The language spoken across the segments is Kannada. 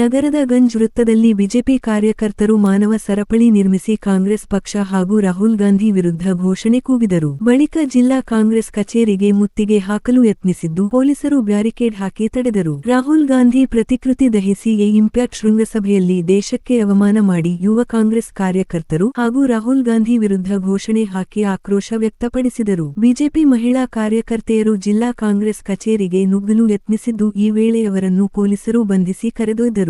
ನಗರದ ಗಂಜ್ ವೃತ್ತದಲ್ಲಿ ಬಿಜೆಪಿ ಕಾರ್ಯಕರ್ತರು ಮಾನವ ಸರಪಳಿ ನಿರ್ಮಿಸಿ ಕಾಂಗ್ರೆಸ್ ಪಕ್ಷ ಹಾಗೂ ರಾಹುಲ್ ಗಾಂಧಿ ವಿರುದ್ಧ ಘೋಷಣೆ ಕೂಗಿದರು. ಬಳಿಕ ಜಿಲ್ಲಾ ಕಾಂಗ್ರೆಸ್ ಕಚೇರಿಗೆ ಮುತ್ತಿಗೆ ಹಾಕಲು ಯತ್ನಿಸಿದ್ದು ಪೊಲೀಸರು ಬ್ಯಾರಿಕೇಡ್ ಹಾಕಿ ತಡೆದರು. ರಾಹುಲ್ ಗಾಂಧಿ ಪ್ರತಿಕೃತಿ ದಹಿಸಿ ಇಂಪ್ಯಾಕ್ಟ್ ಶೃಂಗಸಭೆಯಲ್ಲಿ ದೇಶಕ್ಕೆ ಅವಮಾನ ಮಾಡಿ ಯುವ ಕಾಂಗ್ರೆಸ್ ಕಾರ್ಯಕರ್ತರು ಹಾಗೂ ರಾಹುಲ್ ಗಾಂಧಿ ವಿರುದ್ಧ ಘೋಷಣೆ ಹಾಕಿ ಆಕ್ರೋಶ ವ್ಯಕ್ತಪಡಿಸಿದರು. ಬಿಜೆಪಿ ಮಹಿಳಾ ಕಾರ್ಯಕರ್ತೆಯರು ಜಿಲ್ಲಾ ಕಾಂಗ್ರೆಸ್ ಕಚೇರಿಗೆ ನುಗ್ಗಲು ಯತ್ನಿಸಿದ್ದು ಈ ವೇಳೆ ಅವರನ್ನು ಪೊಲೀಸರು ಬಂಧಿಸಿ ಕರೆದೊಯ್ದರು.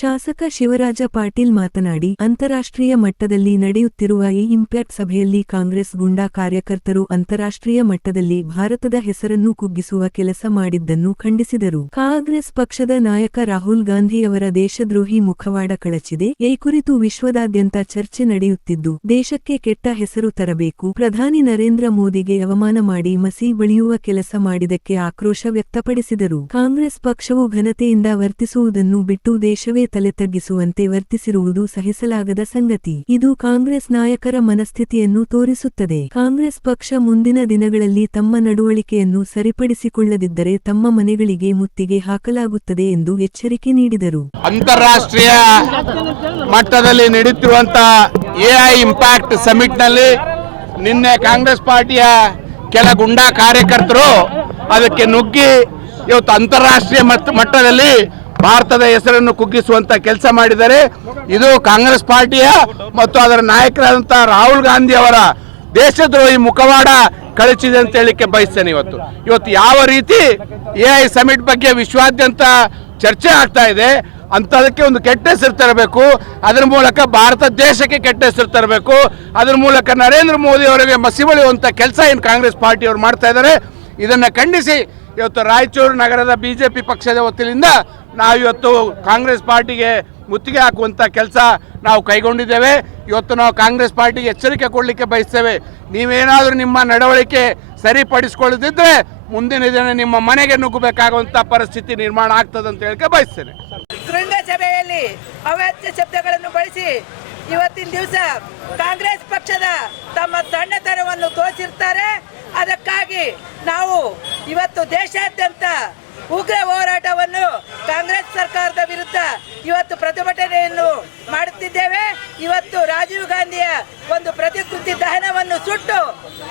ಶಾಸಕ ಶಿವರಾಜ ಪಾಟೀಲ್ ಮಾತನಾಡಿ, ಅಂತಾರಾಷ್ಟ್ರೀಯ ಮಟ್ಟದಲ್ಲಿ ನಡೆಯುತ್ತಿರುವ ಈ ಇಂಪ್ಯಾಕ್ಟ್ ಸಭೆಯಲ್ಲಿ ಕಾಂಗ್ರೆಸ್ ಗೂಂಡಾ ಕಾರ್ಯಕರ್ತರು ಅಂತಾರಾಷ್ಟ್ರೀಯ ಮಟ್ಟದಲ್ಲಿ ಭಾರತದ ಹೆಸರನ್ನು ಕುಗ್ಗಿಸುವ ಕೆಲಸ ಮಾಡಿದ್ದನ್ನು ಖಂಡಿಸಿದರು. ಕಾಂಗ್ರೆಸ್ ಪಕ್ಷದ ನಾಯಕ ರಾಹುಲ್ ಗಾಂಧಿಯವರ ದೇಶದ್ರೋಹಿ ಮುಖವಾಡ ಕಳಚಿದೆ. ಈ ಕುರಿತು ವಿಶ್ವದಾದ್ಯಂತ ಚರ್ಚೆ ನಡೆಯುತ್ತಿದ್ದು, ದೇಶಕ್ಕೆ ಕೆಟ್ಟ ಹೆಸರು ತರಬೇಕು, ಪ್ರಧಾನಿ ನರೇಂದ್ರ ಮೋದಿಗೆ ಅವಮಾನ ಮಾಡಿ ಮಸಿ ಬಳಿಯುವ ಕೆಲಸ ಮಾಡಿದಕ್ಕೆ ಆಕ್ರೋಶ ವ್ಯಕ್ತಪಡಿಸಿದರು. ಕಾಂಗ್ರೆಸ್ ಪಕ್ಷವು ಘನತೆಯಿಂದ ವರ್ತಿಸುವುದನ್ನು ಬಿಟ್ಟು ದೇಶವೇ ತಲೆ ತಗ್ಗಿಸುವಂತೆ ವರ್ತಿಸಿರುವುದು ಸಹಿಸಲಾಗದ ಸಂಗತಿ. ಇದು ಕಾಂಗ್ರೆಸ್ ನಾಯಕರ ಮನಸ್ಥಿತಿಯನ್ನು ತೋರಿಸುತ್ತದೆ. ಕಾಂಗ್ರೆಸ್ ಪಕ್ಷ ಮುಂದಿನ ದಿನಗಳಲ್ಲಿ ತಮ್ಮ ನಡವಳಿಕೆಯನ್ನು ಸರಿಪಡಿಸಿಕೊಳ್ಳದಿದ್ದರೆ ತಮ್ಮ ಮನೆಗಳಿಗೆ ಮುತ್ತಿಗೆ ಹಾಕಲಾಗುತ್ತದೆ ಎಂದು ಎಚ್ಚರಿಕೆ ನೀಡಿದರು. ಅಂತಾರಾಷ್ಟ್ರೀಯ ಮಟ್ಟದಲ್ಲಿ ನಡೆಯುತ್ತಿರುವಂತಹ ಎಐ ಇಂಪ್ಯಾಕ್ಟ್ ಸಮಿಟ್ ನಲ್ಲಿ ನಿನ್ನೆ ಕಾಂಗ್ರೆಸ್ ಪಾರ್ಟಿಯ ಕೆಲ ಗುಂಡಾ ಕಾರ್ಯಕರ್ತರು ಅದಕ್ಕೆ ನುಗ್ಗಿ ಇವತ್ತು ಅಂತಾರಾಷ್ಟ್ರೀಯ ಮಟ್ಟದಲ್ಲಿ ಭಾರತದ ಹೆಸರನ್ನು ಕುಗ್ಗಿಸುವಂತ ಕೆಲಸ ಮಾಡಿದ್ದಾರೆ. ಇದು ಕಾಂಗ್ರೆಸ್ ಪಾರ್ಟಿಯ ಮತ್ತು ಅದರ ನಾಯಕರಾದಂತಹ ರಾಹುಲ್ ಗಾಂಧಿ ಅವರ ದೇಶದ್ರೋಹಿ ಮುಖವಾಡ ಕಳಚಿದೆ ಅಂತ ಹೇಳಿಕ್ಕೆ ಬಯಸ್ತೇನೆ. ಇವತ್ತು ಯಾವ ರೀತಿ ಎಐ ಸಮಿಟ್ ಬಗ್ಗೆ ವಿಶ್ವಾದ್ಯಂತ ಚರ್ಚೆ ಆಗ್ತಾ ಇದೆ ಅಂತದಕ್ಕೆ ಒಂದು ಕೆಟ್ಟ ಹೆಸರು ತರಬೇಕು, ಅದರ ಮೂಲಕ ಭಾರತ ದೇಶಕ್ಕೆ ಕೆಟ್ಟ ಹೆಸರು ತರಬೇಕು, ಅದರ ಮೂಲಕ ನರೇಂದ್ರ ಮೋದಿ ಅವರಿಗೆ ಮಸಿಬಳಿಯುವಂತ ಕೆಲಸ ಏನು ಕಾಂಗ್ರೆಸ್ ಪಾರ್ಟಿಯವರು ಮಾಡ್ತಾ ಇದ್ದಾರೆ. ಇದನ್ನ ಖಂಡಿಸಿ ಇವತ್ತು ರಾಯಚೂರು ನಗರದ ಬಿಜೆಪಿ ಪಕ್ಷದ ವತಿಯಿಂದ ನಾವು ಇವತ್ತು ಕಾಂಗ್ರೆಸ್ ಪಾರ್ಟಿಗೆ ಮುತ್ತಿಗೆ ಹಾಕುವಂತ ಕೆಲಸ ನಾವು ಕೈಗೊಂಡಿದ್ದೇವೆ. ಇವತ್ತು ನಾವು ಕಾಂಗ್ರೆಸ್ ಪಾರ್ಟಿಗೆ ಎಚ್ಚರಿಕೆ ಕೊಡಲಿಕ್ಕೆ ಬಯಸ್ತೇವೆ. ನೀವೇನಾದರೂ ನಿಮ್ಮ ನಡವಳಿಕೆ ಸರಿಪಡಿಸಿಕೊಳ್ಳದಿದ್ರೆ ಮುಂದಿನ ದಿನ ನಿಮ್ಮ ಮನೆಗೆ ನುಗ್ಗಬೇಕಾಗುವಂತ ಪರಿಸ್ಥಿತಿ ನಿರ್ಮಾಣ ಆಗ್ತದೆ ಅಂತ ಹೇಳಿಕೆ ಬಯಸ್ತೇನೆ. ಶೃಂಗಸಭೆಯಲ್ಲಿ ಅವ್ಯಾಚ್ಯ ಶಬ್ದಗಳನ್ನು ಬಳಸಿ ಇವತ್ತಿನ ದಿವಸ ಕಾಂಗ್ರೆಸ್ ಪಕ್ಷದ ತಮ್ಮ ಸಣ್ಣತನವನ್ನು ತೋರಿಸಿರ್ತಾರೆ. ಅದಕ್ಕಾಗಿ ನಾವು ಇವತ್ತು ದೇಶಾದ್ಯಂತ ಉಗ್ರ ಹೋರಾಟವನ್ನು ಕಾಂಗ್ರೆಸ್ ಸರ್ಕಾರದ ವಿರುದ್ಧ ಇವತ್ತು ಪ್ರತಿಭಟನೆಯನ್ನು ಮಾಡುತ್ತಿದ್ದೇವೆ. ಇವತ್ತು ರಾಜೀವ್ ಗಾಂಧಿಯ ಒಂದು ಪ್ರತಿಕೃತಿ ದಹನವನ್ನು ಸುಟ್ಟು,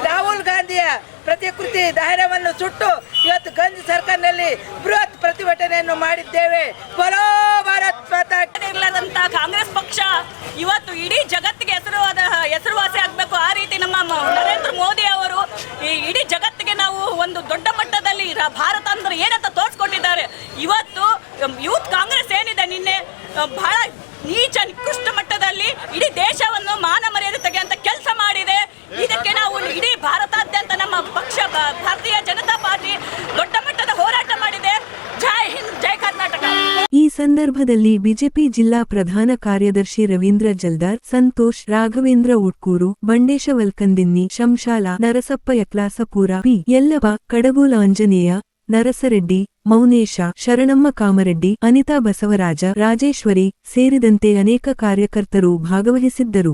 ರಾಹುಲ್ ಗಾಂಧಿಯ ಪ್ರತಿಕೃತಿ ದಹನವನ್ನು ಸುಟ್ಟು ಇವತ್ತು ಗಂಜ್ ಸರ್ಕಲ್ನಲ್ಲಿ ಬೃಹತ್ ಪ್ರತಿಭಟನೆಯನ್ನು ಮಾಡಿದ್ದೇವೆ. ಬರೋ ಭಾರತ್ ಮಾತಾ ಇರಲಾದಂತ ಕಾಂಗ್ರೆಸ್ ಪಕ್ಷ ಇವತ್ತು ಇಡೀ ಜಗತ್ತಿಗೆ ಹೆಸರುವಾಸಿ ಆಗಬೇಕು. ಆ ರೀತಿ ನಮ್ಮ ನರೇಂದ್ರ ಮೋದಿ ಅವರು ಈ ಇಡೀ ಜಗತ್ತಿಗೆ ನಾವು ಒಂದು ದೊಡ್ಡ ಮಟ್ಟದಲ್ಲಿ ಭಾರತ ಅಂದ್ರೆ ಏನಂತ ತೋರಿಸ್ಕೊಟ್ಟಿದ್ದಾರೆ. ಇವತ್ತು ಯೂತ್ ಕಾಂಗ್ರೆಸ್ ಏನಿದೆ ನಿನ್ನೆ ಬಹಳ ನೀಚ ನಿಕೃಷ್ಟ ಮಟ್ಟದಲ್ಲಿ ಇಡೀ ದೇಶವನ್ನು ಮಾನ ಮರ್ಯಾದೆ ತೆಗೆಯುವಂತ ಕೆಲಸ ಮಾಡಿದೆ. ಇದಕ್ಕೆ ನಾವು ಇಡೀ ಭಾರತಾದ್ಯಂತ ನಮ್ಮ ಪಕ್ಷ ಭಾರತೀಯ ಜನತಾ ಪಾರ್ಟಿ ದೊಡ್ಡ ಮಟ್ಟದ ಹೋರಾಟ ಮಾಡಿದೆ. ಜೈ ಹಿಂದ್, ಜೈ ಕರ್ನಾಟಕ. ಈ ಸಂದರ್ಭದಲ್ಲಿ ಬಿಜೆಪಿ ಜಿಲ್ಲಾ ಪ್ರಧಾನ ಕಾರ್ಯದರ್ಶಿ ರವೀಂದ್ರ ಜಲ್ದಾರ್, ಸಂತೋಷ್, ರಾಘವೇಂದ್ರ ಉಟ್ಕೂರು, ಬಂಡೇಶ ವಲ್ಕಂದಿನ್ನಿ, ಶಂಶಾಲ, ನರಸಪ್ಪ ಯಕ್ಲಾಸಪೂರ, ಪಿ. ಯಲ್ಲಪ್ಪ, ಕಡಗೋಲ ಆಂಜನೇಯ, ನರಸರೆಡ್ಡಿ, ಮೌನೇಶ, ಶರಣಮ್ಮ ಕಾಮರೆಡ್ಡಿ, ಅನಿತಾ ಬಸವರಾಜ, ರಾಜೇಶ್ವರಿ ಸೇರಿದಂತೆ ಅನೇಕ ಕಾರ್ಯಕರ್ತರು ಭಾಗವಹಿಸಿದ್ದರು.